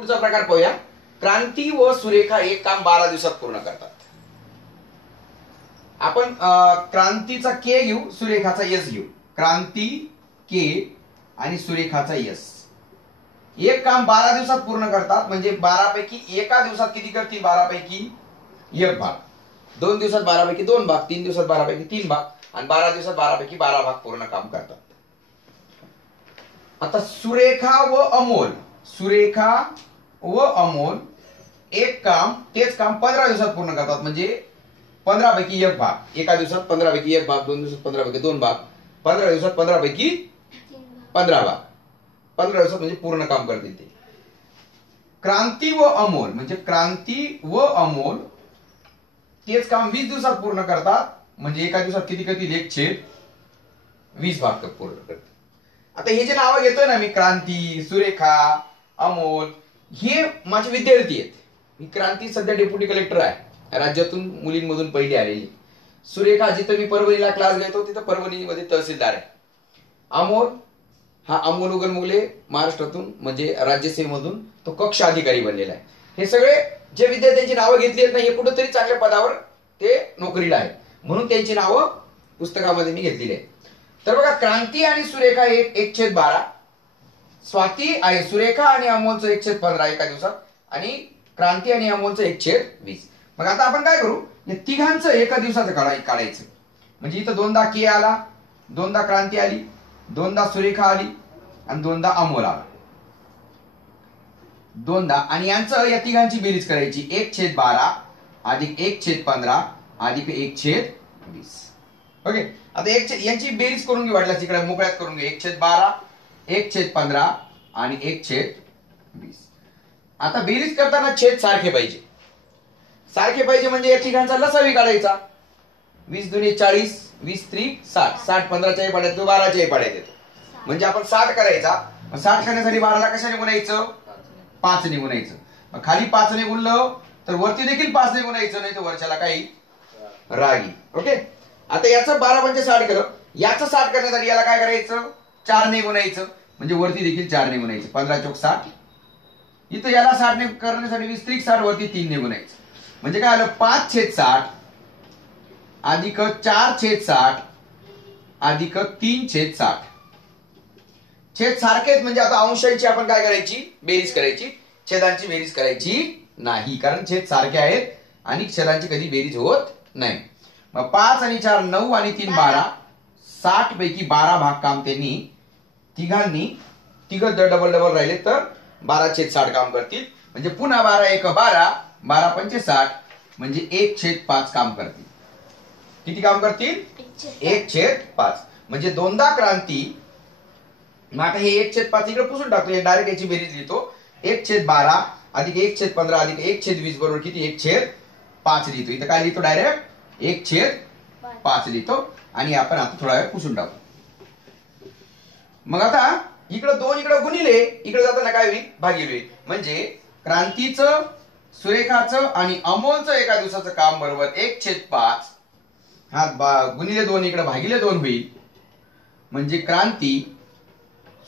पुढचा प्रकार पाहूया. क्रांती व सुरेखा एक काम 12 दिवसात पूर्ण करतात. आपण क्रांतीचा के घेऊ, सुरेखाचा यस घेऊ. क्रांती के आणि सुरेखाचा यस. एक काम 12 दिवसात पूर्ण करतात, म्हणजे 12 पैकी एका दिवसात किती करतील? 12 पैकी एक भाग. 2 दिवसात 12 पैकी 2 भाग, 3 दिवसात 12 पैकी 3 भाग आणि 12 दिवसात 12 पैकी 12 भाग पूर्ण काम करतात. आता सुरेखा व अमोल, सुरेखा व अमोल एक काम, तेच काम 15 दिवसात पूर्ण करतात, म्हणजे 15 पैकी एक भाग. एका दिवसात 15 पैकी एक भाग, 2 दिवसात 15 पैकी 2 भाग, 15 दिवसात 15 पैकी 15 भाग. 15 दिवसात म्हणजे पूर्ण काम करतील ते. क्रांती व अमोल म्हणजे क्रांती व अमोल तेच काम 20 दिवसात पूर्ण करतात, म्हणजे एका दिवसात किती करतील? 1/20 भाग पूर्ण करतील. आता हे जे नावं घेतोय ना मी, क्रांती, सुरेखा, अमोल, हे माझे विद्यार्थी आहेत. ही क्रांती सध्या डेप्युटी कलेक्टर आहे, राज्यातून मुलींमधून पहिली आलेली. सुरेखा जिथं मी परभणीला क्लास घेतो तिथं परभणीमध्ये तहसीलदार आहे. अमोल हा अमोल उगनमुगले महाराष्ट्रातून म्हणजे राज्यसेवेमधून तो कक्ष अधिकारी बनलेला आहे. हे सगळे जे विद्यार्थ्यांची नावं घेतली आहेत ना, हे कुठेतरी चांगल्या पदावर ते नोकरीला आहेत, म्हणून त्यांची नावं पुस्तकामध्ये मी घेतलेली आहेत. तर बघा, क्रांती आणि सुरेखा 1/12, स्वाती आहे सुरेखा आणि अमोलचं 1/15 एका दिवसात, आणि क्रांती आणि अमोलचं 1/20. मग आता आपण काय करू, या तिघांचं एका दिवसाचं काढायचं. म्हणजे इथं 2दा के आला, 2दा क्रांती आली, 2दा सुरेखा आली आणि 2दा अमोल आला. 2दा, आणि यांचं या तिघांची बेरीज करायची. 1/12 अधिक 1/15 अधिक 1/20. ओके, आता यांची बेरीज करून घेऊ, वाटल्यास इकडे मोकळ्यात करून घेऊ. 1/12 1/15 आणि 1/20. आता बेरीज करताना छेद सारखे पाहिजे. सारखे पाहिजे म्हणजे या ठिकाणचा लसावी काढायचा. 20 दुनी 40, 20 त्रिक 60, 60 15च्याही पाड्यात येतो, 12च्याही पाड्यात येतो, म्हणजे आपण 60 करायचा. 60 करण्यासाठी 12ला कशाने गुणायचं? 5 ने गुणायचं. मग खाली 5 ने गुणलं तर वरती देखील 5 ने गुणायचं, नाही तर वरच्याला काही रागी. ओके, आता याचं 12 म्हणजे 60 केलं. याचं 60 करण्यासाठी याला काय करायचं? 4 ने गुणायचं, म्हणजे वरती देखील 4 ने गुणायचं. 15 चौक 60. इथं याला 60 ने करण्यासाठी 20 त्रिक 60 वरती 3 ने गुणायचं, म्हणजे काय आलं? 5/60 अधिक 4/60 अधिक 3/60. छेद सारखे आहेत, म्हणजे आता अंशांची आपण काय करायची? बेरीज करायची. छेदांची बेरीज करायची नाही, कारण छेद सारखे आहेत आणि छेदांची कधी बेरीज होत नाही. मग 5 आणि 4 9 आणि 3 12, 60 पैकी 12 भाग काम त्यांनी तिघांनी, तिघ डबल डबल राहिले तर 12/60 काम करतील. म्हणजे पुन्हा 12 1 12, 12 पंचे 60, म्हणजे 1/5 काम करतील. किती काम करतील? 1/5. म्हणजे 2दा क्रांती. मग आता हे 1/5 इकडे पुसून टाकतो, हे डायरेक्ट याची बेरीज लिहितो. 1/12 अधिक 1/15 अधिक 1/20 बरोबर किती? 1/5 लिहितो. इथं काय लिहितो? डायरेक्ट 1/5 लिहितो, आणि आपण आता थोडा वेळ पुसून टाकू. मग आता इकडे 2 इकडे गुणिले, इकडे जाताना काय होईल? भागिले होईल. म्हणजे क्रांतीचं, सुरेखाचं आणि अमोलचं एका दिवसाचं काम बरोबर 1/5. हा गुणिले 2 इकडे भागिले 2 होईल. म्हणजे क्रांती,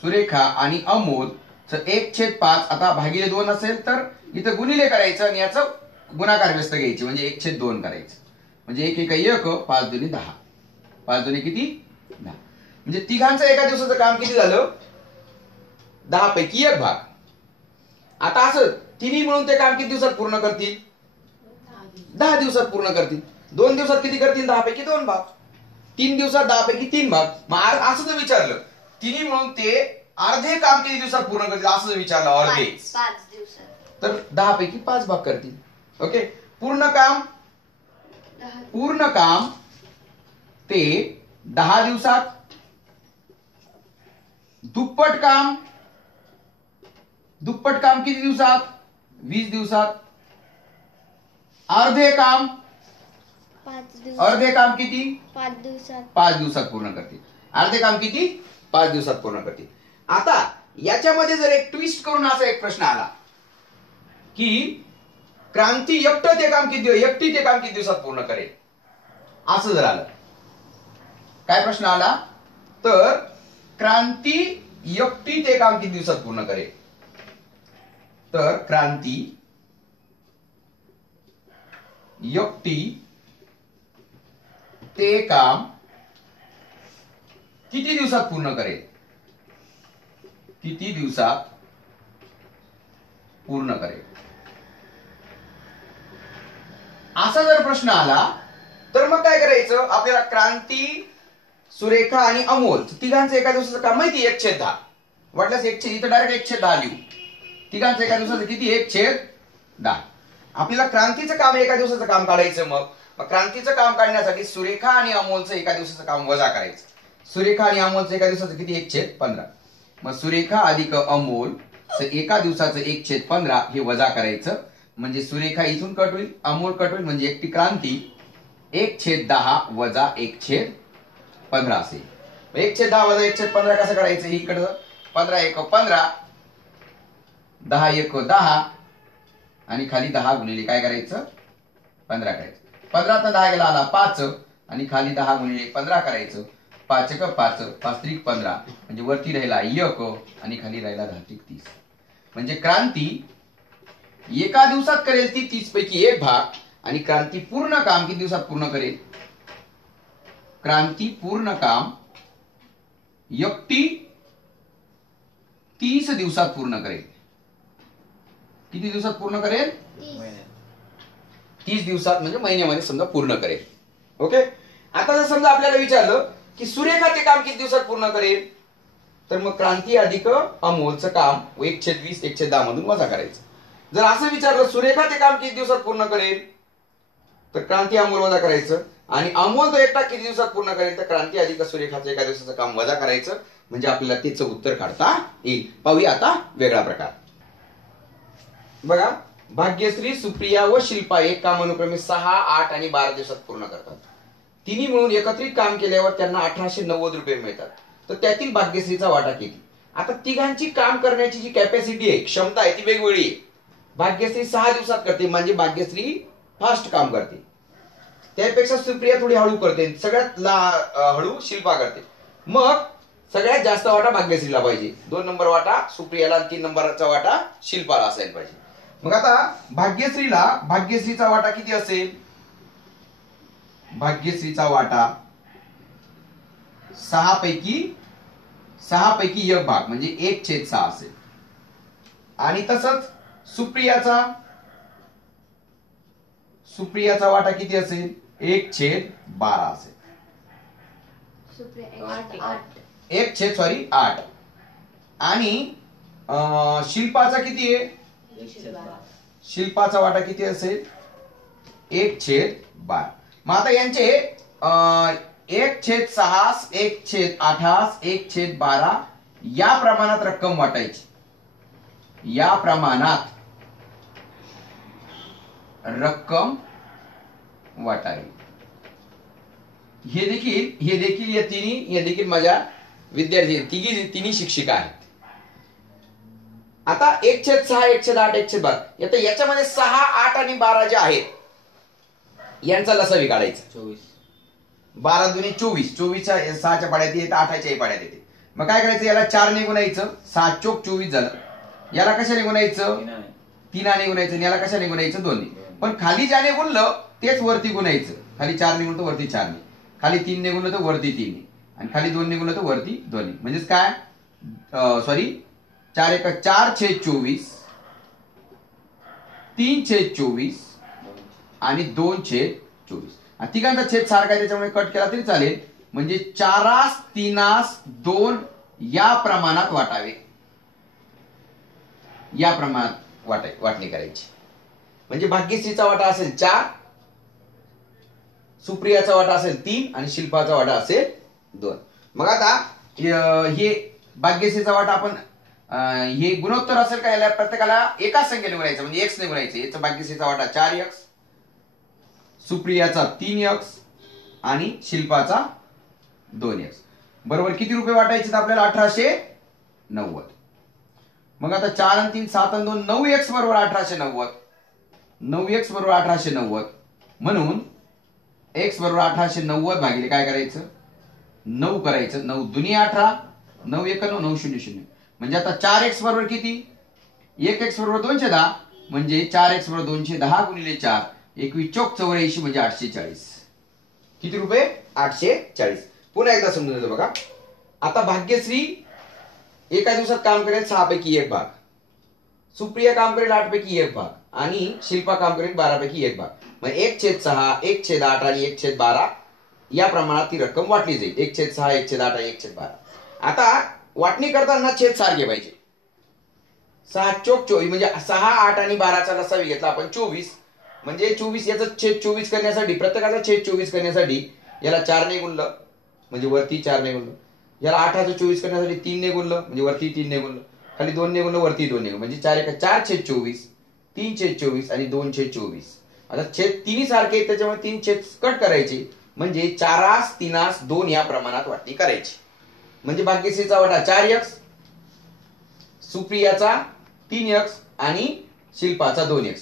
सुरेखा आणि अमोल 1/5. आता भागिले 2 असेल तर इथं गुणिले करायचं आणि याचं गुणाकार व्यस्त घ्यायची, म्हणजे 1/2 करायचं. म्हणजे 1 1 1, 5 दुनी 10, 5 दुनी किती? 10. म्हणजे तिघांचं एका दिवसाचं काम किती झालं? 10 पैकी एक भाग. आता असं तिन्ही मिळून ते काम किती दिवसात पूर्ण करतील? 10 दिवसात पूर्ण करतील. 2 दिवसात किती करतील? 10 पैकी 2 भाग. 3 दिवसात 10 पैकी 3 भाग. मग असं जर विचारलं, तिन्ही मिळून ते अर्धे काम किती दिवसात पूर्ण करतील असं जर विचारलं, अर्धे 5 दिवसात, तर 10 पैकी 5 भाग करतील. ओके, पूर्ण काम ते 10 दिवसात. दुप्पट काम किती दिवसात? 20 दिवसात. अर्धे काम 5 दिवस. अर्धे काम किती? 5 दिवसात. 5 दिवसात पूर्ण करतील. अर्धे काम किती? 5 दिवसात पूर्ण करतील. आता याच्यामध्ये जर एक ट्विस्ट करून असा एक प्रश्न आला की क्रांती एकटी ते काम किती दिवसात पूर्ण करेल, असं जर आलं, काय प्रश्न आला तर क्रांती एकटी ते काम किती दिवसात पूर्ण करेल. तर क्रांती एकटी ते काम किती दिवसात पूर्ण करेल? किती दिवसात पूर्ण करेल? असा जर प्रश्न आला तर मग काय करायचं? आपल्याला क्रांती, सुरेखा आणि अमोल तिघांचं एका दिवसाचं काम माहिती 1/10. वाटल्यास इथं डायरेक्ट 1/10 लिहू. तिघांचं एका दिवसाचं किती? 1/10. आपल्याला क्रांतीचं काम एका दिवसाचं काम काढायचं. मग क्रांतीचं काम काढण्यासाठी सुरेखा आणि अमोलचं एका दिवसाचं काम वजा करायचं. सुरेखा आणि अमोलचं एका दिवसाचं किती? 1/15. मग सुरेखा अधिक अमोल एका दिवसाचं 1/15 हे वजा करायचं. म्हणजे सुरेखा इथून कट होईल, अमोल कट होईल, म्हणजे एकटी क्रांती 1/10 वजा 1/15 असेल. 1/10 वजा 1/15 कसं करायचं? इकडं 15 1 15, 10 1 10 आणि खाली 10 गुणिले काय करायचं? 15 करायचं. 15 तर 10 गेला आला 5 आणि खाली 10 गुणिले 15 करायचं. 5 1 5, 5 3 15, म्हणजे वरती राहिला 1 आणि खाली राहिला 10 3 30. म्हणजे क्रांती एका दिवसात करेल ती 30 पैकी 1 भाग. आणि क्रांती पूर्ण काम किती दिवसात पूर्ण करेल? क्रांती पूर्ण काम एकटी 30 दिवसात पूर्ण करेल. किती दिवसात पूर्ण करेल? 30 दिवसात, म्हणजे महिन्यामध्ये समजा पूर्ण करेल. ओके. आता जर समजा आपल्याला विचारलं की सुरेखा ते काम किती दिवसात पूर्ण करेल, तर मग क्रांती अधिक अमोलचं काम 1/20 1/10 मधून वजा करायचं. जर असं विचारलं सुरेखा ते काम किती दिवसात पूर्ण करेल, तर क्रांती अमोल वजा करायचं. आणि अमोल तो एकटा किती दिवसात पूर्ण करेल, तर क्रांती अधिक सुरेखाचं एका दिवसाचं काम वजा करायचं. म्हणजे आपल्याला त्याचं उत्तर काढता येईल. पाहूया आता वेगळा प्रकार. बघा, भाग्यश्री, सुप्रिया व शिल्पा एक काम अनुक्रमे 6 8 आणि 12 दिवसात पूर्ण करतात. तिन्ही मिळून एकत्रित काम केल्यावर त्यांना 1890 रुपये मिळतात. तर त्यातील भाग्यश्रीचा वाटा किती? आता तिघांची काम करण्याची जी कॅपॅसिटी आहे, क्षमता आहे, ती वेगवेगळी आहे. भाग्यश्री 6 दिवसात करते, म्हणजे भाग्यश्री फास्ट काम करते. त्यापेक्षा सुप्रिया थोडी हळू करते, सगळ्यात हळू शिल्पा करते. मग सगळ्यात जास्त वाटा भाग्यश्रीला पाहिजे. 2 नंबर वाटा सुप्रियाला, 3 नंबरचा वाटा शिल्पाला असायला पाहिजे. मग आता भाग्यश्रीचा वाटा किती असेल? भाग्यश्रीचा वाटा 6 पैकी 1 भाग, म्हणजे 1/6 असेल. आणि तसंच सुप्रियाचा वाटा किती असेल? 1/12 असेल. 1/8. आणि शिल्पाचा किती आहे? शिल्पाचा वाटा किती असेल? 1/12. मग आता यांचे 1/6 1/8 1/12 या प्रमाणात रक्कम वाटायची. या प्रमाणात रक्कम वाटावी. हे देखील हे देखील माझ्या विद्यार्थी, तिन्ही शिक्षिका आहेत. आता 1/6 1/8 1/12 आता याच्यामध्ये 6 8 आणि 12 जे आहेत यांचा लसावी काढायचा. 12 दुनी 24, 24 6च्या पाड्यात येते, 8च्याही पाड्यात येते. मग काय करायचं? याला 4 ने गुणायचं, 6 चोक 24 झालं. याला कशाने गुणायचं? 3 ने गुणायचं. याला कशाने गुणायचं? 2 ने. पण खाली ज्याने गुणलं तेच वरती गुणायचं. खाली 4 ने गुणलं वरती 4 ने, खाली 3 ने गुणलं तर वरती 3 ने, आणि खाली 2 ने गुणलं तर वरती 2 ने. म्हणजेच काय? 4 1 4/24, 3/24 आणि 2/24. तिघांचा छेद सारखा आहे, त्याच्यामुळे कट केला तरी चालेल. म्हणजे 4 3 2 या प्रमाणात वाटावे. या प्रमाणात वाटणी करायची. म्हणजे भाग्यश्रीचा वाटा असेल 4, सुप्रियाचा वाटा असेल 3 आणि शिल्पाचा वाटा असेल 2. मग आता हे भाग्यश्रीचा वाटा आपण हे गुणोत्तर असेल का? याला प्रत्येकाला एकाच संख्येने गुणायचं, म्हणजे x ने गुणायचं. याचा भाग्यश्रीचा वाटा 4x, सुप्रियाचा 3x आणि शिल्पाचा 2x. बरोबर किती रुपये वाटायचे आपल्याला? 1890. मग आता 4 आणि 3 7 आणि 2 9x बरोबर 1890. 9x बरोबर 1890. म्हणून x बरोबर 1890 भागिले काय करायचं? 9 करायचं. 9 दुनी 18, 9 1 9 0 0. म्हणजे आता 4x बरोबर किती? 1x बरोबर 210 म्हणजे 4x बरोबर 210 गुणिले 4 21 चौक 84 म्हणजे 840. किती रुपये? 840. पुन्हा एकदा समजून देतो बघा. आता भाग्यश्री एका दिवसात काम करेल 6 पैकी 1 भाग, सुप्रिया काम करेल 8 पैकी 1 भाग आणि शिल्पा काम करेल 12 पैकी 1 भाग. मग 1/6, 1/8 आणि 1/12 या प्रमाणात ती रक्कम वाटली जाईल. 1/6, 1/8 आणि 1/12. आता वाटणी करताना छेद सारखे पाहिजे. 6 चौक 24 म्हणजे 6, 8 आणि 12चा लसावी घेतला आपण 24 म्हणजे 24 याचा छेद 24 करण्यासाठी प्रत्येकाचा छेद 24 करण्यासाठी याला 4 ने गुणलं म्हणजे वरती 4 ने गुणलं, याला 8चा 24 करण्यासाठी 3 ने गुणलं म्हणजे वरती 3 ने गुणलं, खाली 2 ने गुणलं वरती 2 ने गुणलं म्हणजे 4/24, 3/24 आणि 2/24. आता छेद तिन्ही सारखे आहेत त्याच्यामुळे 3 छेद कट करायचे म्हणजे 4 3 2 या प्रमाणात वाटणी करायची. म्हणजे भाग्यश्रीचा वाटा 4x, सुप्रियाचा 3x आणि शिल्पाचा 2x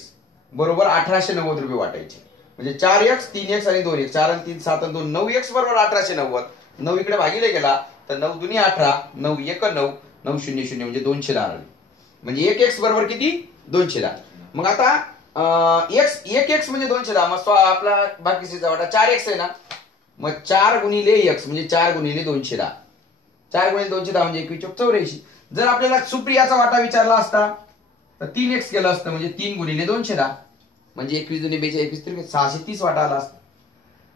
बरोबर 1890 रुपये वाटायचे. म्हणजे 4x, 3x आणि 2x, 4 आणि 3 7 आणि 2 9x बरोबर 1890. 9 इकडे भागीले गेला तर 9 दुनी 18, 9 1 9, 9 0 0 म्हणजे 210 आले. म्हणजे 1x बरोबर किती? 210. मग आता एक एक्स म्हणजे 210 मग आपला भाग्यश्रीचा वाटा 4x आहे ना, मग 4 गुणिले x म्हणजे 4 गुणिले 210, 4 गुणिले 210 म्हणजे 21 चौक 84. जर आपल्याला सुप्रियाचा वाटा विचारला असता तर 3x केलं असतं म्हणजे 3 गुणिले 210 म्हणजे 21 दुनी 22 21 23 630 वाटा आला असता.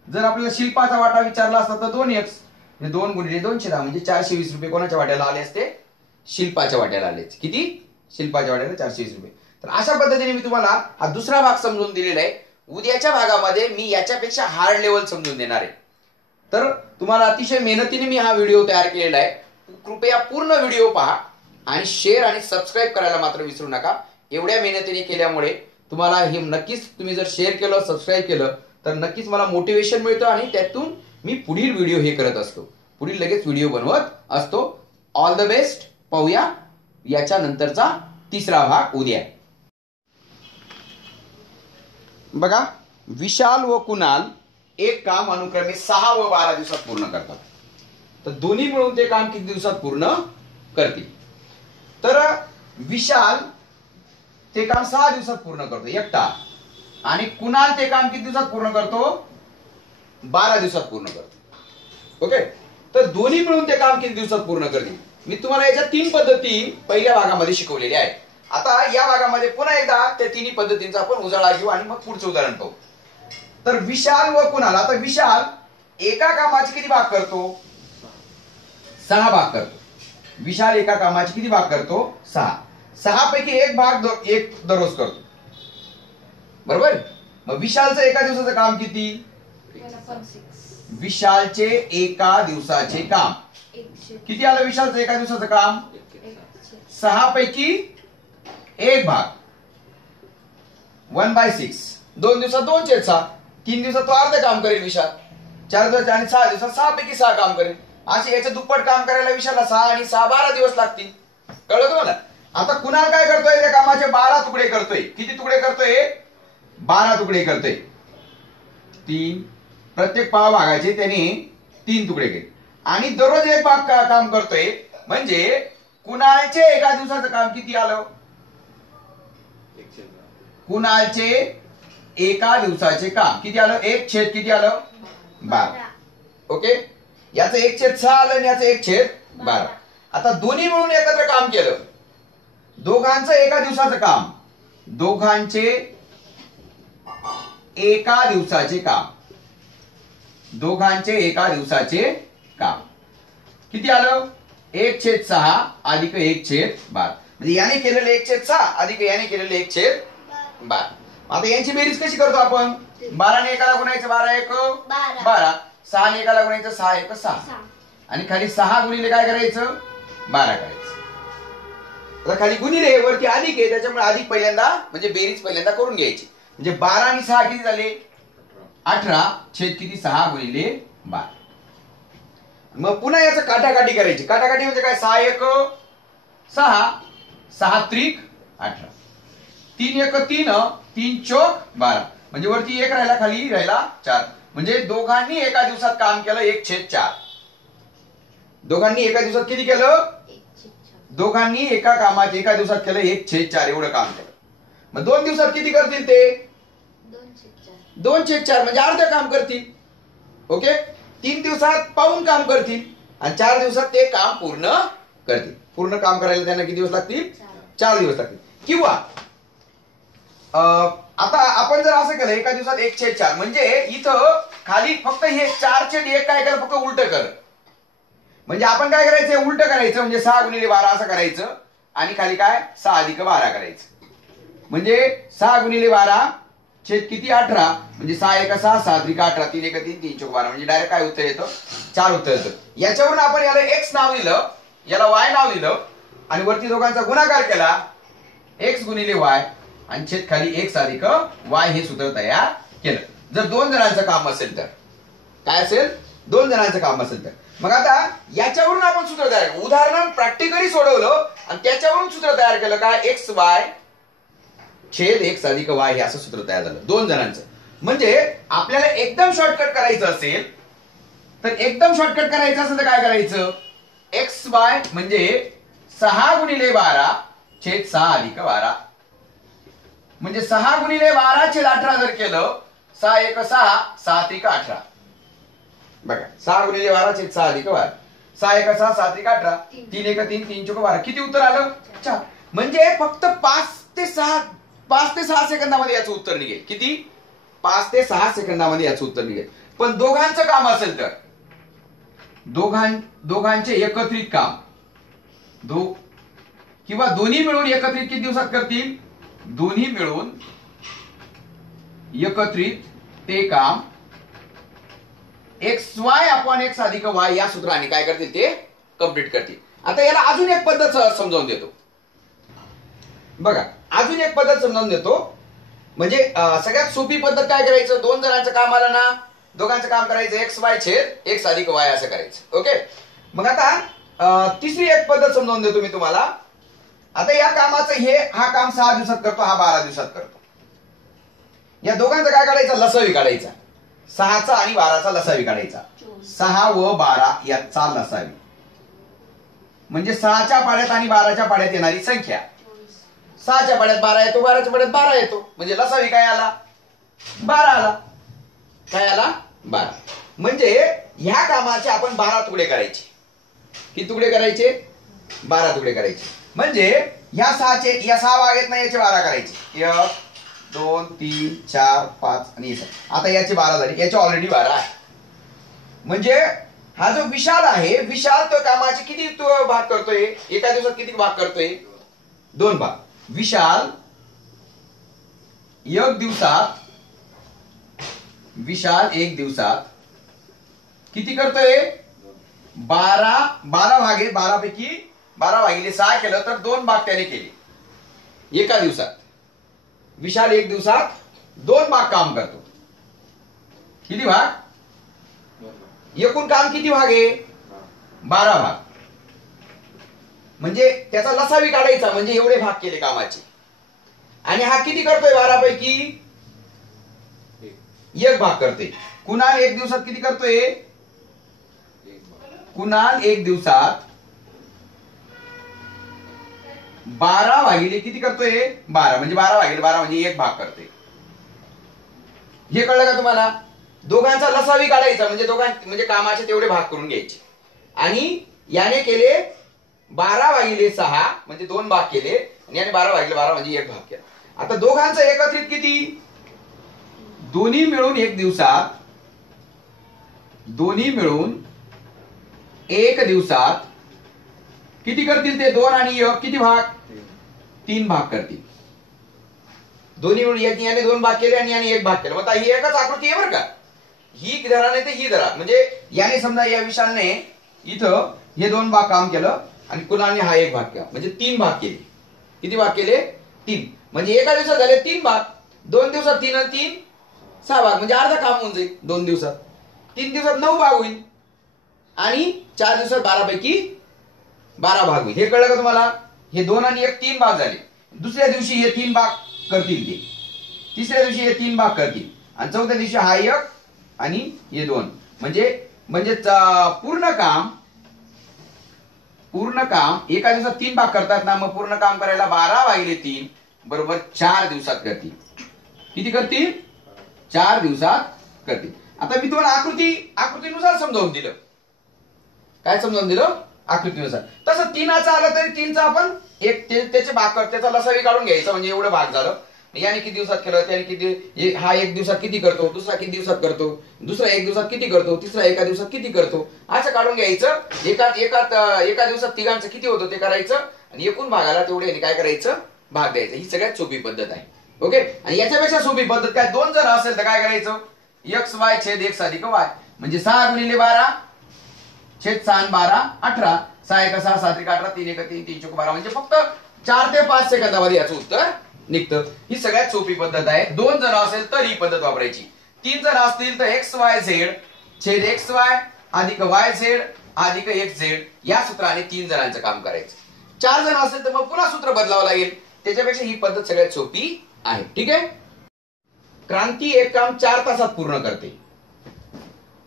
जर आपल्याला शिल्पाचा वाटा विचारला असता तर 2x म्हणजे 2 गुणिले 210 म्हणजे 420 रुपये कोणाच्या वाट्याला आले असते? शिल्पाच्या वाट्याला आले. किती? शिल्पाच्या वाट्याला 420 रुपये. तर अशा पद्धतीने मी तुम्हाला हा दुसरा भाग समजून दिलेला आहे. उद्याच्या भागामध्ये मी याच्यापेक्षा हार्ड लेवल समजून देणार आहे. तर तुम्हाला अतिशय मेहनतीने मी हा व्हिडिओ तयार केलेला आहे. कृपया पूर्ण व्हिडिओ पहा आणि शेअर आणि सबस्क्राईब करायला मात्र विसरू नका. एवढ्या मेहनतीने केल्यामुळे तुम्हाला हे नक्कीच तुम्ही जर शेअर केलं सबस्क्राईब केलं तर नक्कीच मला मोटिवेशन मिळतं आणि त्यातून मी पुढील व्हिडिओ हे करत असतो, पुढील लगेच व्हिडिओ बनवत असतो. All the best. पाहूया याच्या नंतरचा तिसरा भाग उद्या. बघा विशाल व कुणाल एक काम अनुक्रमे 6 व 12 दिवसात पूर्ण करतात. तर दोन्ही मिळून ते काम किती दिवसात पूर्ण करतील? तर विशाल ते काम 6 दिवसात पूर्ण करतो एकटा आणि कुणाल ते काम किती दिवसात पूर्ण करतो? 12 दिवसात पूर्ण करतो. ओके. तर दोन्ही मिळून ते काम किती दिवसात पूर्ण करतील? मी तुम्हाला याच्या 3 पद्धती पहिल्या भागामध्ये शिकवलेल्या आहेत. आता या भागामध्ये पुन्हा एकदा त्या तिन्ही पद्धतींचा आपण उजाळा घेऊ आणि मग पुढचं उदाहरण पाहू. तर विशाल व कुणाल. आता विशाल एका कामाचे किती भाग करतो? 6 भाग करतो. विशाल एका कामाचे किती भाग करतो? 6. 6 पैकी एक भाग एक दररोज करतो. बरोबर. मग विशालचं एका दिवसाचं काम किती? विशालचे एका दिवसाचे काम किती आलं? विशालचं एका दिवसाचं काम 6 पैकी एक भाग 1/6. 2 दिवसात 2/6. 3 दिवसात तो अर्ध काम करेल विशाल. 4 दिवसात आणि 6 दिवसात 6 पैकी 6 काम करेल. असे याच्या दुप्पट काम करायला विशालला 6 आणि 6 12 दिवस लागतील. कळलं तुम्हाला? आता कुणाल काय करतोय? त्या कामाचे 12 तुकडे करतोय. किती तुकडे करतोय? 12 तुकडे करतोय. 3 प्रत्येक पाव भागाचे त्याने 3 तुकडे केले आणि दररोज एक भाग काम करतोय. म्हणजे कुणालचे एका दिवसाचं काम किती आलं? कुणालचे एका दिवसाचे काम किती आलं? 1 किती आलं? 12. ओके. याचं 1/6 आलं आणि याचं 1/12. आता दोन्ही मिळून एकत्र काम केलं. दोघांचं एका दिवसाचं काम, दोघांचे एका दिवसाचे काम, दोघांचे एका दिवसाचे काम किती आलं? 1/6 अधिक 1/12. म्हणजे याने केलेलं 1/6 अधिक याने केलेलं 1/12. आता यांची बेरीज कशी करतो आपण? 12 ने एकाला गुणायचं 12 1 12, 6 ने एकाला गुणायचं 6 1 6 आणि खाली 6 गुणिले काय करायचं? 12 करायचं. आता खाली गुणिले वरती अधिक आहे त्याच्यामुळे अधिक पहिल्यांदा म्हणजे बेरीज पहिल्यांदा करून घ्यायची. म्हणजे 12 आणि 6 किती झाले? 18 छेद किती? 6 गुणिले 12. मग पुन्हा याचं काटाकाटी करायची. काटाकाटी म्हणजे काय? 6 1 6, 6 त्रिक 18, 3 1 3, 3 चौक 12 म्हणजे वरती 1 राहिला खाली राहिला 4. म्हणजे दोघांनी एका दिवसात काम केलं 1/4. दोघांनी एका दिवसात किती केलं? दोघांनी एका कामाचे एका दिवसात केलं 1/4 एवढं काम केलं. मग 2 दिवसात किती करतील ते? 2/4 म्हणजे अर्ध काम करतील. ओके. 3 दिवसात पाऊण काम करतील आणि 4 दिवसात ते काम पूर्ण करतील. पूर्ण काम करायला त्यांना किती दिवस लागतील? 4 दिवस लागतील. किंवा आता आपण जर असं केलं एका दिवसात 1/4 म्हणजे इथं खाली फक्त हे 4/1 काय केलं? फक्त उलट कर. म्हणजे आपण काय करायचं? उलट करायचं. म्हणजे 6 गुणिले 12 असं करायचं आणि खाली काय? 6 अधिक 12 करायचं. म्हणजे 6 गुणिले 12 छेद किती? 18. म्हणजे 6 एका 6, 6 त्रिक 18, 3 एका 3, 3 चौक 12. म्हणजे डायरेक्ट काय उत्तर येतं? 4 उत्तर येतं. याच्यावरून आपण याला x नाव दिलं, याला y नाव दिलं आणि वरती दोघांचा गुणाकार केला x गुणिले y आणि छेद खाली x अधिक y हे सूत्र तयार केलं. जर 2 जणांचं काम असेल तर काय असेल? 2 जणांचं काम असेल तर. मग आता याच्यावरून आपण सूत्र तयार केलं. उदाहरण प्रॅक्टिकली सोडवलं आणि त्याच्यावरून सूत्र तयार केलं काय? xy छेद x अधिक y हे असं सूत्र तयार झालं 2 जणांचं. म्हणजे आपल्याला एकदम शॉर्टकट करायचं असेल तर काय करायचं? xy म्हणजे 6 गुणिले 12 छेद 6 अधिक 12. म्हणजे 6 गुणिले 12 छेद 18 जर केलं 6 एक 6, 6 त्रिक 18. बघा 6 गुणिले 12 छेद 6 अधिक 12. 6 एक 6, 6 त्रिक 18, 3 एक 3, 3 चौक 12. किती उत्तर आलं? 4. म्हणजे फक्त 5 ते 6 सेकंदामध्ये याचं उत्तर निघेल. किती? 5 ते 6 सेकंदामध्ये याचं उत्तर निघेल. पण दोघांचं काम असेल तर दोघांचे एकत्रित काम किंवा दोन्ही मिळून एकत्रित किती दिवसात करतील? दोन्ही मिळून एकत्रित ते काम xy अपॉन x अधिक y या सूत्राने काय करतील? ते कंप्लीट करतील. आता याला अजून एक पद्धत समजावून देतो. बघा अजून एक पद्धत समजावून देतो. म्हणजे सगळ्यात सोपी पद्धत काय करायचं? 2 जणांचं काम आलं ना, दोघांचं काम करायचं xy छेद x अधिक y असं करायचं. ओके. मग आता तिसरी एक पद्धत समजावून देतो मी तुम्हाला. आता या कामाचं हा काम 6 दिवसात करतो, हा 12 दिवसात करतो. या दोघांचं काय काढायचं? लसावी काढायचा. 6चा आणि 12चा लसावी काढायचा. 6 व 12 याचा लसावी म्हणजे 6च्या पाड्यात आणि 12च्या पाड्यात येणारी संख्या. 6च्या पाड्यात 12 येतो, 12च्या पाड्यात 12 येतो. म्हणजे लसावी काय आला? 12 आला. काय आला? 12. म्हणजे ह्या कामाचे आपण 12 तुकडे करायचे. किती तुकडे करायचे? 12 तुकडे करायचे. म्हणजे ह्या 6 भाग येत नाही, याचे 12 करायचे. 1 2 3 4 5 आणि 6. आता याचे 12 झाले. याचे ऑलरेडी 12 आहे. म्हणजे हा जो विशाल आहे, विशाल तो कामाचे किती भाग करतोय? एका दिवसात किती भाग करतोय? 2 भाग. विशाल एक दिवसात किती करतोय? 12 भागे 12 पैकी 12 भागिले 6 केलं तर 2 भाग त्याने केले एका दिवसात. विशाल एक दिवसात 2 भाग काम करतो. किती भाग? एकूण काम किती भाग आहे? 12 भाग. म्हणजे त्याचा लसावी काढायचा. म्हणजे एवढे भाग केले कामाचे. आणि हा किती करतोय? 12 पैकी 1 भाग करते. कुणाल एक दिवसात किती करतोय? कुणाल एक दिवसात 12 भागिले किती करतोय? 12. म्हणजे 12 भागिले 12 म्हणजे 1 भाग करते. हे कळलं का तुम्हाला? दोघांचा लसावी काढायचा. म्हणजे कामाचे तेवढे भाग करून घ्यायचे. आणि याने केले 12 भागिले 6 म्हणजे 2 भाग केले आणि याने 12 भागिले 12 म्हणजे 1 भाग केला. आता दोघांचं एकत्रित किती? दोन्ही मिळून एक दिवसात किती करतील ते? 2 आणि 1 किती भाग? 3 भाग करतील. दोन्ही मिळून याने 2 भाग केले आणि याने 1 भाग केला. मग ही एकच आकृती आहे बरं का. ही धरा नाही तर ही धरा. म्हणजे याने समजा या विशालने इथं हे 2 भाग काम केलं आणि कुणालने हा 1 भाग केला. म्हणजे 3 भाग केले. किती भाग केले? 3. म्हणजे एका दिवसात झाले 3 भाग. 2 दिवसात 3 आणि 3 6 भाग. म्हणजे अर्धा काम होऊन जाईल 2 दिवसात. 3 दिवसात 9 भाग होईल आणि 4 दिवसात 12 पैकी 12 भाग होईल. हे कळलं का तुम्हाला? हे 2 आणि 1 3 भाग झाले. दुसऱ्या दिवशी हे 3 भाग करतील ते. तिसऱ्या दिवशी हे 3 भाग करतील आणि चौथ्या दिवशी हा 1 आणि हे 2. म्हणजे पूर्ण पूर्ण काम एका दिवसात 3 भाग करतात ना, मग पूर्ण काम करायला 12/3 बरोबर 4 दिवसात करतील. किती करतील? 4 दिवसात करतील. आता मी तुम्हाला आकृतीनुसार समजावून दिलं. काय समजावून दिलं? आकृतीनुसार. तसं 3चा आलं तरी 3चा आपण त्याचे भाग त्याचा लसावी काढून घ्यायचा, म्हणजे एवढं भाग झालं. याने किती दिवसात केलं, त्याने किती, हा 1 दिवसात किती करतो, दुसरा किती दिवसात करतो, दुसरा 1 दिवसात किती करतो, तिसरा एका दिवसात किती करतो, असं काढून घ्यायचं. एका दिवसात तिघांचं किती होतं ते करायचं आणि एकूण भागाला तेवढे काय करायचं, भाग द्यायचं. ही सगळ्यात सोपी पद्धत आहे. ओके. आणि याच्यापेक्षा सोपी पद्धत काय, 2 जर असेल तर काय करायचं, x y छेद x अधिक y म्हणजे 6 गुणिले 12 छेद 6 आणि 12 18, 6 एका 6 7 त्रिक 18 3 एका 3 3 चौक 12 म्हणजे फक्त 4 ते 5 सेकंदामध्ये याचं उत्तर निघतं. ही सगळ्यात सोपी पद्धत आहे. 2 जण असेल तर ही पद्धत वापरायची. 3 जण असतील तर XYZ छेद XY अधिक YZ अधिक XZ या सूत्राने 3 जणांचं काम करायचं. 4 जण असेल तर मग पुन्हा सूत्र बदलावं लागेल. त्याच्यापेक्षा ही पद्धत सगळ्यात सोपी आहे. ठीक आहे. क्रांती एक काम 4 तासात पूर्ण करते.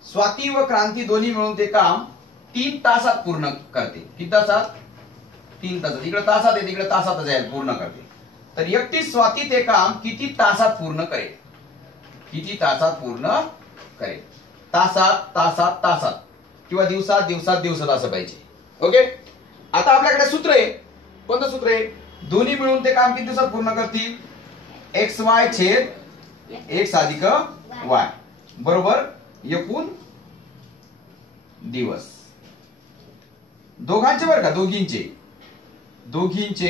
स्वाती व क्रांती दोन्ही मिळून ते काम 3 तासात पूर्ण करते. किती तासात? 3 तासात. इकडे तासात आहे, तिकडे तासातच आहे, पूर्ण करते. तर एकटी स्वाती ते काम किती तासात पूर्ण करेल? किती तासात पूर्ण करेल? तासात तासात तासात किंवा दिवसात दिवसात दिवसात असं पाहिजे. ओके. आता आपल्याकडे सूत्र आहे. कोणतं सूत्र आहे? दोन्ही मिळून ते काम किती दिवसात पूर्ण करतील? XY छेद x अधिक y बरोबर एकूण दिवस. दोघांचे बरं का, दोघींचे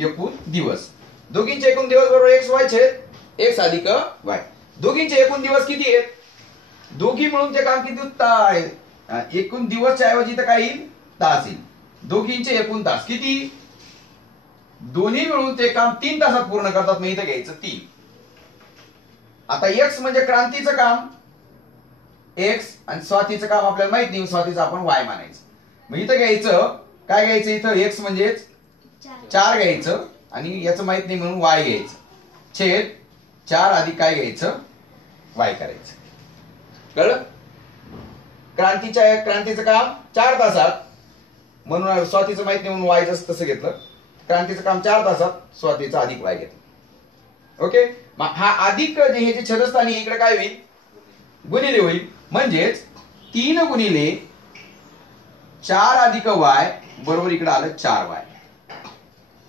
एकूण दिवस. दोघींचे एकूण दिवस बरोबर XY छेद x अधिक y. दोघींचे एकूण दिवस किती आहेत? दोघी मिळून ते काम किती एकूण दिवसच्या ऐवजी तर काय येईल? तास येईल. दोघींचे एकूण तास किती? दोन्ही मिळून ते काम 3 तासात पूर्ण करतात. मग इथं घ्यायचं 3. आता x म्हणजे क्रांतीचं काम x आणि स्वातीचं काम आपल्याला माहित नाही, स्वातीचं आपण y मानायचं. मग इथं घ्यायचं काय, घ्यायचं इथं x म्हणजे 4 घ्यायचं आणि याचं माहित नाही म्हणून y घ्यायचं छेद 4 अधिक काय घ्यायचं, y करायचं. कळलं? क्रांतीचं काम 4 तासात म्हणून स्वातीचं माहित नाही म्हणून y तसं घेतलं. क्रांतीचं काम 4 तासात, स्वातीचं अधिक y घेतलं. ओके. हा अधिक हे जे छेदस्थानी इकडे काय होईल? गुणिले होईल. म्हणजेच 3 गुणिले 4 अधिक y बरोबर इकडे आलं 4y.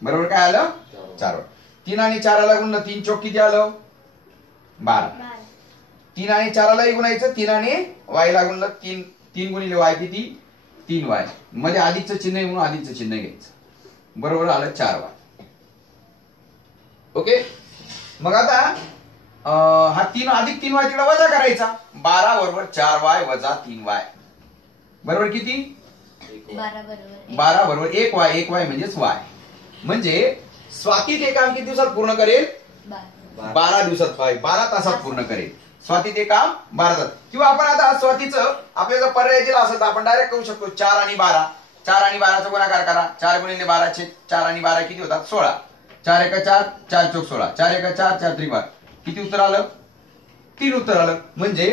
बरोबर काय आलं? 4y. 3 आणि 4 ला गुणलं 3 चौक किती आलं? 12. 3 आणि 4 ला गुणायचं, 3 आणि y ला गुणलं 3 गुणिले y किती? 3y. मध्ये अधिकचं चिन्ह आहे म्हणून अधिकचं चिन्ह घ्यायचं. बरोबर आलं 4y. ओके. मग आता हा 3 अधिक 3y तिकडे वजा करायचा. 12 बरोबर 4y वजा 3y बरोबर किती? 12 बरोबर 1y. 1y म्हणजेच y. म्हणजे स्वाती ते काम किती दिवसात पूर्ण करेल? 12 दिवसात, 12 तासात पूर्ण करेल. स्वाती ते काम 12 तास. किंवा आपण आता स्वातीचं आपल्याला पर्याय दिला असेल तर आपण डायरेक्ट करू शकतो 4 आणि 12. 4 आणि 12चा गुणाकार करा. 4 गुणिले 12 छेद 4 आणि 12 किती होतात? 16. 4 एका 4 4 चौक 16. 4 एका 4 4 त्रिक 12. किती उत्तर आलं? 3 उत्तर आलं. म्हणजे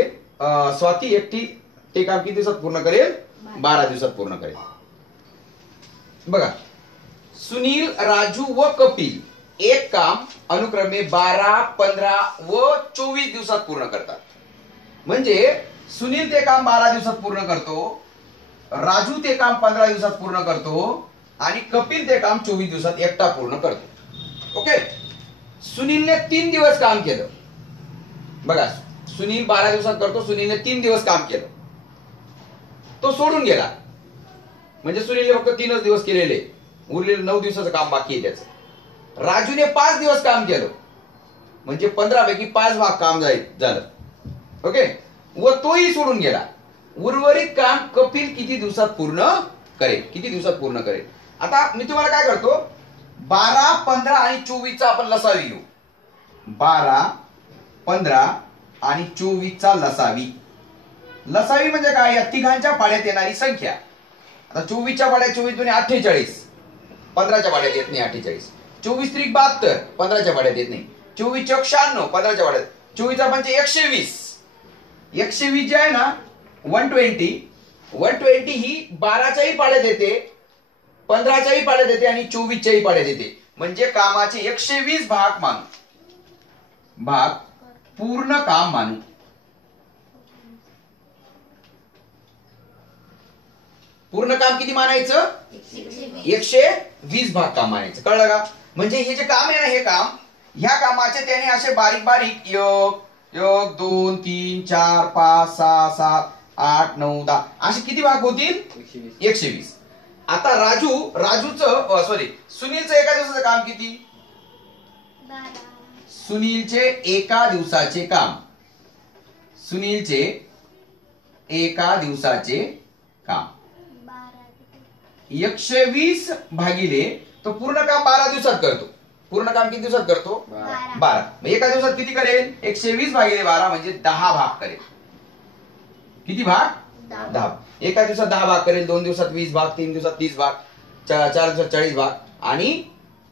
स्वाती एकटी ते काम किती दिवसात पूर्ण करेल? 12 दिवसात पूर्ण करेल. बघा, सुनील, राजू व कपिल एक काम अनुक्रमे 12, 15 व 24 दिवसात पूर्ण करतात. म्हणजे सुनील ते काम 12 दिवसात पूर्ण करतो, राजू ते काम 15 दिवसात पूर्ण करतो आणि कपिल ते काम 24 दिवसात एकटा पूर्ण करतो. ओके. सुनीलने 3 दिवस काम केलं. बघा, सुनील 12 दिवसात करतो, सुनीलने 3 दिवस काम केलं, तो सोडून गेला. म्हणजे सुनीलने फक्त 3च दिवस केलेले, उरलेलं 9 दिवसाचं काम बाकी आहे त्याचं. राजूने 5 दिवस काम केलं, म्हणजे 15 पैकी 5 भाग काम झालं. ओके. व तोही सोडून गेला. उर्वरित काम कपिल किती दिवसात पूर्ण करेल? किती दिवसात पूर्ण करेल? आता मी तुम्हाला काय करतो, 12, 15 आणि 24 चा आपण लसावी घेऊ. 12, 15 आणि 24 चा लसावी. लसावी म्हणजे काय? या तिघांच्या पाड्यात येणारी संख्या. आता 24 च्या पाड्यात 24 दुने 48, 15 च्या पाड्यात येत नाही 48. 24 त्रिक 72, 15 च्या पाड्यात येत नाही. 24 चौक 96, 15 च्या पाड्यात. 24 म्हणजे 120. 120 जे आहे ना 120 ही 12च्याही पाड्यात येते 15च्याही पाड्यात येते आणि 24च्याही पाड्यात येते. म्हणजे कामाचे 120 भाग मानू, भाग पूर्ण काम मानू. पूर्ण काम किती मानायचं? 120 भाग काम मानायचं. कळलं का? म्हणजे हे जे काम आहे ना, हे काम, ह्या कामाचे त्याने असे बारीक बारीक 1 2 3 4 5 6 7 8 9 10 असे किती भाग होतील? 120. आता सुनीलचं एका दिवसाचं काम किती? 12. सुनीलचे एका दिवसाचे काम, सुनीलचे एका दिवसाचे काम 120 भागिले तो पूर्ण काम 12 दिवसात करतो. पूर्ण काम किती दिवसात करतो? 12. मग एका दिवसात किती करेल? 120 भागिले 12 म्हणजे 10 भाग करेल. किती भाग? 10. एका दिवसात 10 भाग करेल, 2 दिवसात 20 भाग, 3 दिवसात 30 भाग, 4 दिवसात 40 भाग आणि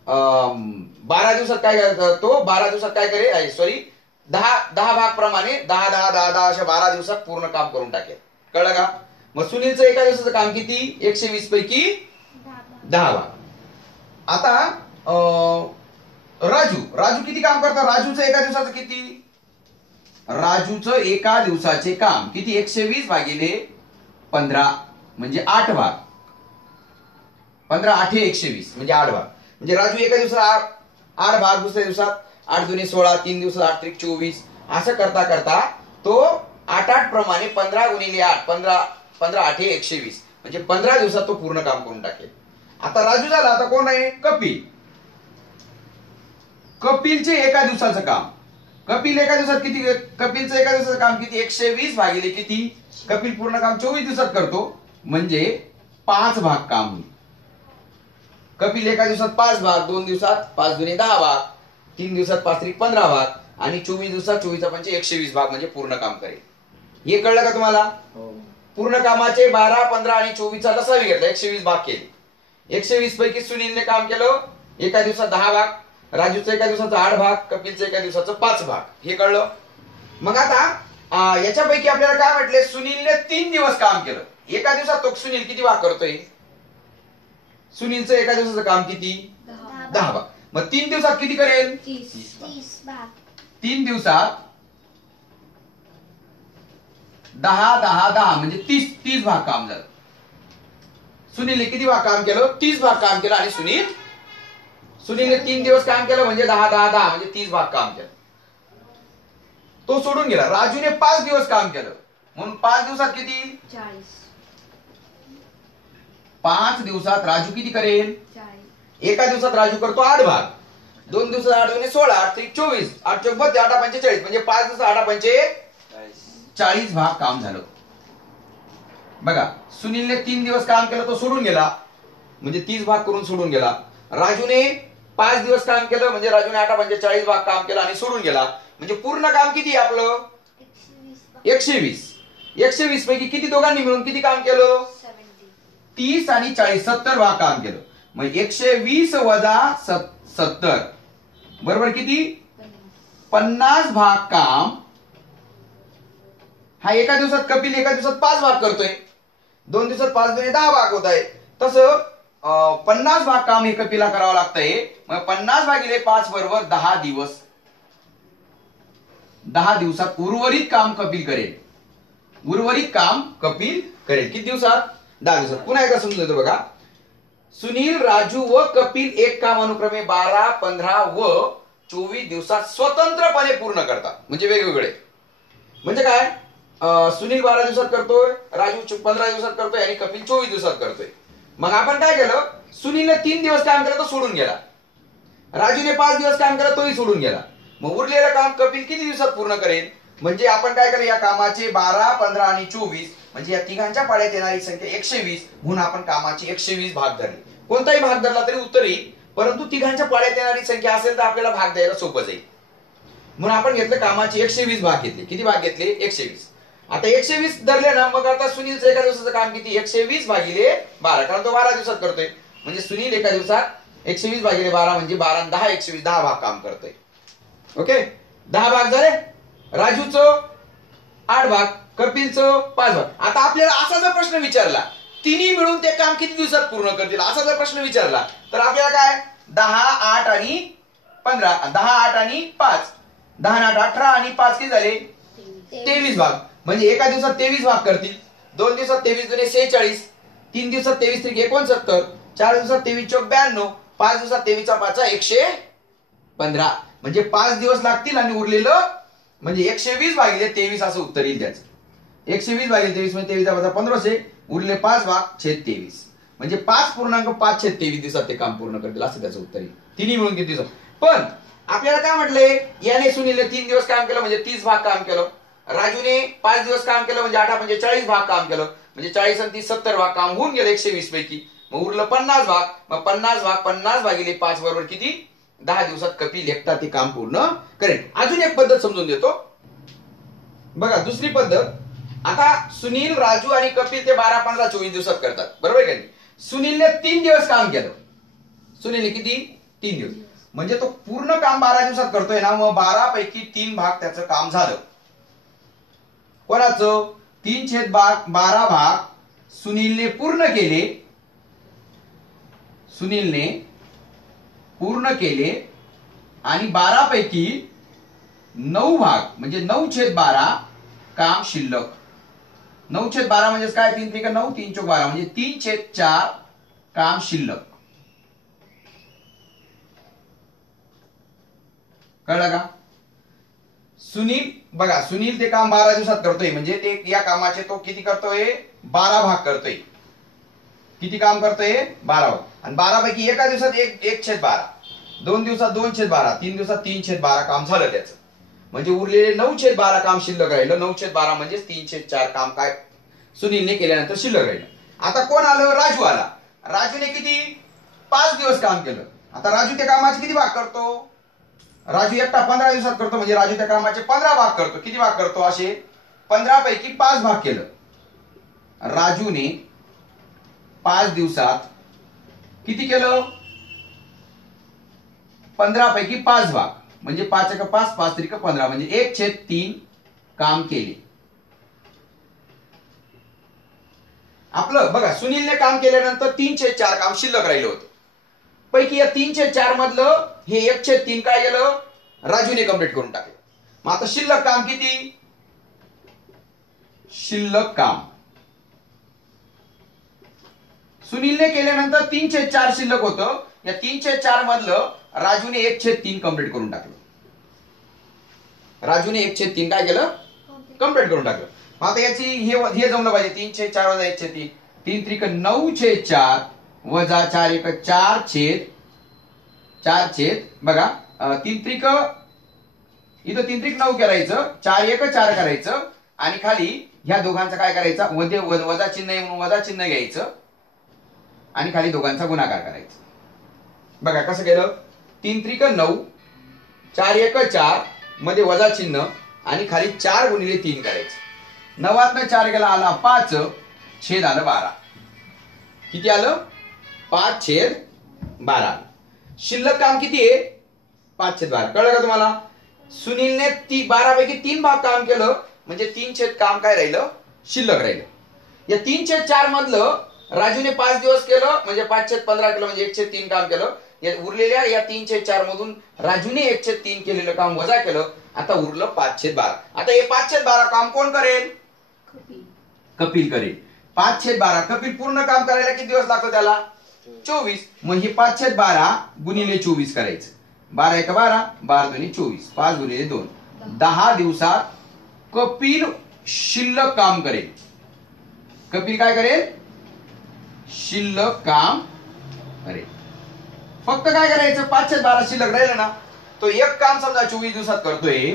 12 दिवसात काय तो 12 दिवसात काय करेल? सॉरी 10 भाग प्रमाणे 10 10 10 10 अशा 12 दिवसात पूर्ण काम करून टाकेल. कळलं का? मग सुनीलचं एका दिवसाचं काम किती? 120 पैकी 10 भाग. आता राजू किती काम करतो? राजूचं एका दिवसाचं किती? राजूचं एका दिवसाचे काम किती? 120 भागिले 15 म्हणजे 8 भाग. 15 8 120 म्हणजे 8 भाग. म्हणजे राजू एका दिवसात 8 भाग, दुसऱ्या दिवसात 8 दुने 16, 3 दिवसात 8 त्रिक 24 असं करता करता तो 8 प्रमाणे 15 गुणिले 8 15 8 120 म्हणजे 15 दिवसात तो पूर्ण काम करून टाकेल. आता राजू झाला. आता कोण आहे? कपिल. कपिलचे एका दिवसाचं काम, कपिल एका दिवसात किती? कपिलचं एका दिवसाचं काम किती? 120 भागिले किती? कपिल पूर्ण काम 24 दिवसात करतो म्हणजे 5 भाग काम होईल. कपिल एका दिवसात 5 भाग, 2 दिवसात 5 दुने 10 भाग, 3 दिवसात 5 त्रिक 15 भाग आणि 24 दिवसात 24 पंचे 120 भाग म्हणजे पूर्ण काम करेल. हे कळलं का तुम्हाला? पूर्ण कामाचे 12 15 आणि 24 चा लसावी घेतला, 120 भाग केले. 120 पैकी सुनीलने काम केलं एका दिवसात 10 भाग, राजूचं एका दिवसाचं 8 भाग, कपिलचं एका दिवसाचं 5 भाग. हे कळलं? मग आता याच्यापैकी आपल्याला काय म्हटले? सुनीलने 3 दिवस काम केलं. एका दिवसात तो सुनील किती भाग करतोय? सुनीलचं एका दिवसाचं काम किती? 10 भाग. मग 3 दिवसात किती करेल? 30 भाग. 3 दिवसात 10 10 10 म्हणजे 30 भाग काम झालं. सुनीलने किती भाग काम केलं? 30 भाग काम केलं. आणि सुनीलने 3 दिवस काम केलं म्हणजे 10 10 10 म्हणजे 30 भाग काम केलं. तो सोडून गेला. राजूने 5 दिवस काम केलं म्हणून 5 दिवसात किती? 40. 5 दिवसात राजू किती करेल? एका दिवसात राजू करतो 8 भाग, 2 दिवसात 8 दुने 16 8 त्रिक 24 8 चौक 32 8 पंचे 40 म्हणजे 5 दिवसात 8 पंचे 40 भाग काम झालं. बघा, सुनीलने 3 दिवस काम केलं, तो सोडून गेला म्हणजे 30 भाग करून सोडून गेला. राजूने 5 दिवस काम केलं म्हणजे राजूने 8 पंचे 40 भाग काम केलं आणि सोडून गेला. म्हणजे पूर्ण काम किती आपलं? 120. 120 पैकी किती दोघांनी मिळून किती काम केलं? 30 आणि 40 70 भाग काम केलं. मग 120 वजा 70 बरोबर किती? 50 भाग काम. हा एका दिवसात कपिल एका दिवसात 5 भाग करतोय, 2 दिवसात 5 दुने 10 भाग होत आहे. तसं 50 भाग काम हे कपिला करावं लागतंय. मग 50 भागिले 5 बरोबर 10 दिवस. 10 दिवसात उर्वरित काम कपिल करेल. उर्वरित काम कपिल करेल. किती दिवसात? 10 दिवसात. पुन्हा एकदा समजून देतो बघा. सुनील, राजू व कपिल एक काम अनुक्रमे 12 15 व 24 दिवसात स्वतंत्रपणे पूर्ण करतात. म्हणजे वेगवेगळे. म्हणजे काय? सुनील 12 दिवसात करतोय, राजू 15 दिवसात करतोय आणि कपिल 24 दिवसात करतोय. मग आपण काय केलं? सुनीलने 3 दिवस काम केलं, तो सोडून गेला. राजूने 5 दिवस काम केलं, तोही सोडून गेला. मग उरलेलं काम कपिल किती दिवसात पूर्ण करेल? म्हणजे आपण काय करू? या कामाचे 12 15 आणि 24 म्हणजे या तिघांच्या पाड्यात येणारी संख्या 120 म्हणून आपण कामाचे 120 भाग धरले. कोणताही भाग धरला तरी उत्तर येईल, परंतु तिघांच्या पाड्यात येणारी संख्या असेल तर आपल्याला भाग द्यायला सोपं जाईल. म्हणून आपण घेतलं कामाचे 120 भाग घेतले. किती भाग घेतले? 120. आता 120 धरले ना, मग आता सुनीलचं एका दिवसाचं काम किती? 120 भागिले 12 कारण तो 12 दिवसात करतोय. म्हणजे सुनील एका दिवसात 120 भागिले 12 म्हणजे 12 10 120 10 भाग काम करतोय. ओके, 10 भाग झाले. राजूचं 8 भाग, कपिलचं 5 भाग. आता आपल्याला असा जर प्रश्न विचारला तिन्ही मिळून ते काम किती दिवसात पूर्ण करतील असा जर प्रश्न विचारला तर आपल्याला काय 10, 8 आणि 15, 10, 8 आणि 5, 10, 8, 18 आणि 5 किती झाले 23 भाग. म्हणजे एका दिवसात 23 भाग करतील. 2 दिवसात 23 दुने 46, 3 दिवसात 23 त्रिक 69, 4 दिवसात 23 चौक 92, 5 दिवसात 23 चा 5 115. म्हणजे 5 दिवस लागतील आणि उरलेलं म्हणजे 120 भागिले 23 असं उत्तर येईल त्याचं. 120 भागिले 23 म्हणजे 23 1500 उरले 5 भाग छेद 23 म्हणजे 5.5 छेद 23 दिवसात ते काम पूर्ण करतील असं त्याचं उत्तर येईल. तिन्ही मिळून किती दिवसात. पण आपल्याला काय म्हटलंय याने सुनीलने 3 दिवस काम केलं म्हणजे 30 भाग काम केलं. राजूने 5 दिवस काम केलं म्हणजे 8 म्हणजे 40 भाग काम केलं. म्हणजे 40 आणि 30 70 भाग काम होऊन गेलं 120 पैकी. मग उरलं 50 भाग. मग 50 भाग 50 भागिले 5 बरोबर किती 10 दिवसात कपिल एकटा ते काम पूर्ण करेल. अजून एक पद्धत समजून देतो बघा. दुसरी पद्धत. आता सुनील राजू आणि कपिल ते 12 15 24 दिवसात करतात बरोबर का नाही. सुनीलने 3 दिवस काम केलं. सुनीलने किती 3 दिवस म्हणजे तो पूर्ण काम 12 दिवसात करतोय ना. मग 12 पैकी 3 भाग त्याचं काम झालं. कोणाचं 3/12 भाग सुनीलने पूर्ण केले. सुनीलने पूर्ण केले आणि 12 पैकी 9 भाग म्हणजे 9/12 काम शिल्लक. 9/12 म्हणजे काय 3 त्रिक 9 3 चौक 12 म्हणजे 3/4 काम शिल्लक. कळलं का. सुनील बघा सुनील ते काम 12 दिवसात करतोय म्हणजे ते या कामाचे तो किती करतोय 12 भाग करतोय. किती काम करतोय 12 भाग. आणि 12 पैकी एका दिवसात 1/12, 2 दिवसात 2/12, 3 दिवसात 3/12 काम झालं त्याचं. म्हणजे उरलेले 9/12 काम शिल्लक राहिलं. 9/12 म्हणजे 3/4 काम काय सुनीलने केल्यानंतर शिल्लक राहिलं. आता कोण आलं राजू आला. राजूने किती 5 दिवस काम केलं. आता राजू त्या कामाचे किती भाग करतो. राजू एकटा 15 दिवसात करतो म्हणजे राजू त्या कामाचे 15 भाग करतो. किती भाग करतो असे 15 पैकी 5 भाग केलं. राजूने 5 दिवसात किती केलं 15 पैकी 5 भाग म्हणजे 5 एक 5 5 त्रिक 15 म्हणजे 1/3 काम केले. आपलं बघा सुनीलने काम केल्यानंतर 3/4 काम शिल्लक राहिलं होतं. पैकी या 3/4 मधलं हे 1/3 काय गेलं राजूने कंप्लीट करून टाकलं. मग आता शिल्लक काम किती शिल्लक काम सुनीलने केल्यानंतर 3/4 शिल्लक होतं. या 3/4 मधलं राजूने 1/3 कंप्लीट करून टाकलं. राजूने 1/3 काय केलं कंप्लीट करून टाकलं. आता याची हे जमलं पाहिजे 3/4 वजा 1/3 3 त्रिक 9/4 वजा 4 एक 4 बघा 3 त्रिक इथं 3 त्रिक 9 करायचं 4 एक 4 करायचं आणि खाली ह्या दोघांचं काय करायचं वजा चिन्ह आहे म्हणून वजा चिन्ह घ्यायचं आणि खाली दोघांचा गुणाकार करायचा. बघा कसं केलं 3 त्रिक 9 4 एक 4 मध्ये वजा चिन्ह आणि खाली 4 गुणिले 3 करायचं. 9 4 गेला आला 5 छेद आलं 12. किती आलं 5/12. शिल्लक काम किती आहे 5/12. कळलं का तुम्हाला. सुनीलने 12 पैकी 3 भाग काम केलं म्हणजे 3 काम काय राहिलं शिल्लक राहिलं. या 3/4 मधलं राजूने 5 दिवस केलं म्हणजे 5/15 केलं म्हणजे 1/3 काम केलं. या उरलेल्या या 3/4 मधून राजूने 1/3 केलेलं काम वजा केलं. आता उरलं 5/12. आता हे 5/12 काम कोण करेल कपिल करेल. 5/12 कपिल पूर्ण काम करायला किती दिवस लागतो त्याला 24. मग हे 5/12 गुणिले 24 करायचं. 12 एक 12 12 दुनी 24 5 गुणिले 2 10 दिवसात कपिल शिल्लक काम करेल. कपिल काय करेल शिल्लक काम करेल. फक्त काय करायचं 5/12 शिल्लक राहिलं ना तो एक काम समजा 24 दिवसात करतोय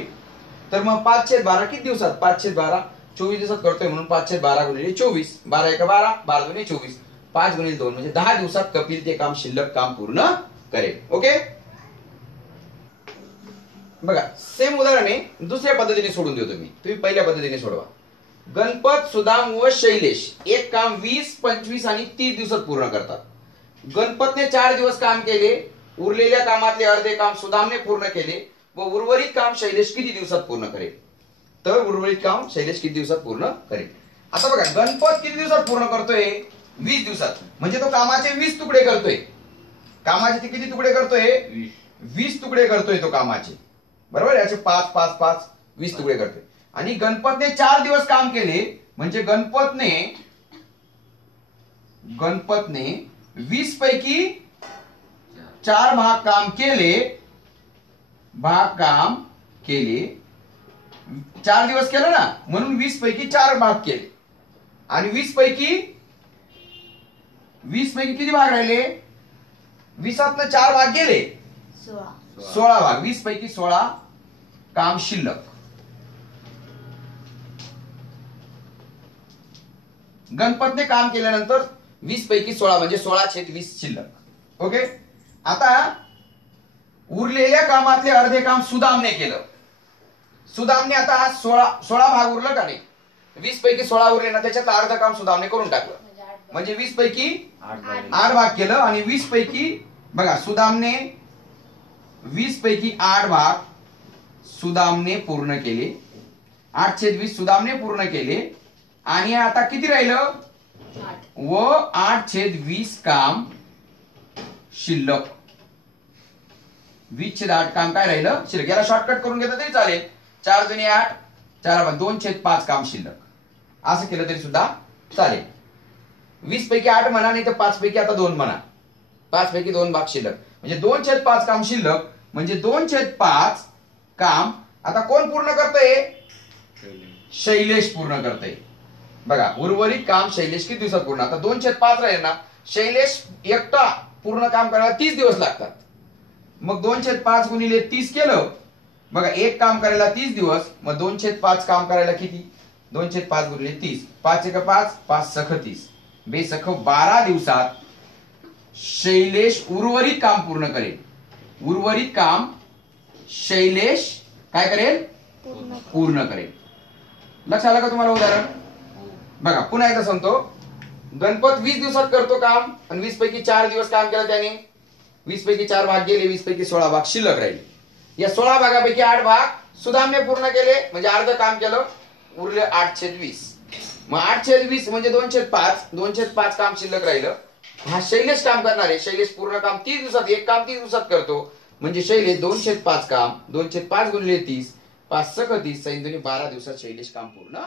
तर मग 5/12 किती दिवसात 5/12 24 दिवसात करतोय म्हणून 5/12 गुणिले 24 12 एक 12 12 दुनी 24 5 गुणिले 2 म्हणजे 10 दिवसात कपिल ते काम शिल्लक काम पूर्ण करेल. ओके. बघा सेम उदाहरण आहे दुसऱ्या पद्धतीने सोडून देतो मी. तुम्ही पहिल्या पद्धतीने सोडवा. गणपत सुदाम व शैलेश एक काम 20 25 आणि 30 दिवसात पूर्ण करतात. गणपतने 4 दिवस काम केले. उरलेल्या कामातले अर्धे काम सुदामने पूर्ण केले व उर्वरित काम शैलेश किती दिवसात पूर्ण करेल. तर उर्वरित काम शैलेश किती दिवसात पूर्ण करेल. आता बघा गणपत किती दिवसात पूर्ण करतोय 20 दिवसात. म्हणजे तो कामाचे 20 तुकडे करतोय. कामाचे ते किती तुकडे करतोय? 20 तुकडे करतोय तो कामाचे. बरोबर, याचे 5 5 5 20 तुकडे करतोय. आणि गणपतने 4 दिवस काम केले म्हणजे गणपतने 20 पैकी 4 भाग काम केले. 4 दिवस केलं ना, म्हणून 20 पैकी 4 भाग केले. आणि 20 पैकी किती भाग राहिले? 20तनं 4 भाग गेले, 16 भाग. 20 पैकी 16 काम शिल्लक. गणपतने काम केल्यानंतर 20 पैकी 16 म्हणजे 16/20 शिल्लक. ओके. आता उरलेल्या कामातले अर्धे काम सुदामने केलं. सुदामने आता 16 भाग उरलं का नाही? 20 पैकी 16 उरले ना, त्याच्यात अर्ध काम सुदामने करून टाकलं. म्हणजे 20 पैकी 8 भाग केलं. आणि 20 पैकी बघा, सुदामने 20 पैकी 8 भाग सुदामने पूर्ण केले. 8/20 सुदामने पूर्ण केले. आणि आता किती राहिलं? व 8/20 काम शिल्लक. 20/8 काम काय राहिलं? शिल्लक. याला शॉर्टकट करून घेतलं तरी चालेल. 4 दुनी 8, 4 2/5 काम शिल्लक. असं केलं तरी सुद्धा चालेल. 20 पैकी 8 म्हणा, नाही तर 5 पैकी आता 2 म्हणा. 5 पैकी 2 भाग शिल्लक म्हणजे 2/5 काम शिल्लक. म्हणजे 2/5 काम आता कोण पूर्ण करतोय? शैलेश पूर्ण करतोय. बघा, उर्वरित काम शैलेश किती दिवसात पूर्ण? आता 2/5 राहील ना, शैलेश एकटा पूर्ण काम करायला 30 दिवस लागतात. मग 2/5 गुणिले 30 केलं. बघा, एक काम करायला 30 दिवस. मग 2/5 काम करायला किती? 2/5 गुणिले 30. 5 × 5 5 सख 30. बेसख 12 दिवसात शैलेश उर्वरित काम पूर्ण करेल. उर्वरित काम शैलेश काय करेल? पूर्ण करेल. लक्षात आलं का तुम्हाला उदाहरण? बघा, पुन्हा एकदा सांगतो. गणपत 20 दिवसात करतो काम आणि 20 पैकी 4 दिवस काम केलं त्याने. 20 पैकी 4 भाग गेले, 20 पैकी 16 भाग शिल्लक राहिले. या 16 भागापैकी 8 भाग सुदामने पूर्ण केले म्हणजे अर्ध काम केलं. उरले 8/20. मग 8/20 म्हणजे 2/5. 2/5 काम शिल्लक राहिलं. हा शैलेश काम करणार आहे. शैलेश पूर्ण काम 30 दिवसात, एक काम 30 दिवसात करतो. म्हणजे शैलेश 2/5 काम, 2/5 गुणिले 30 5 सख 30 12 दिवसात शैलेश काम पूर्ण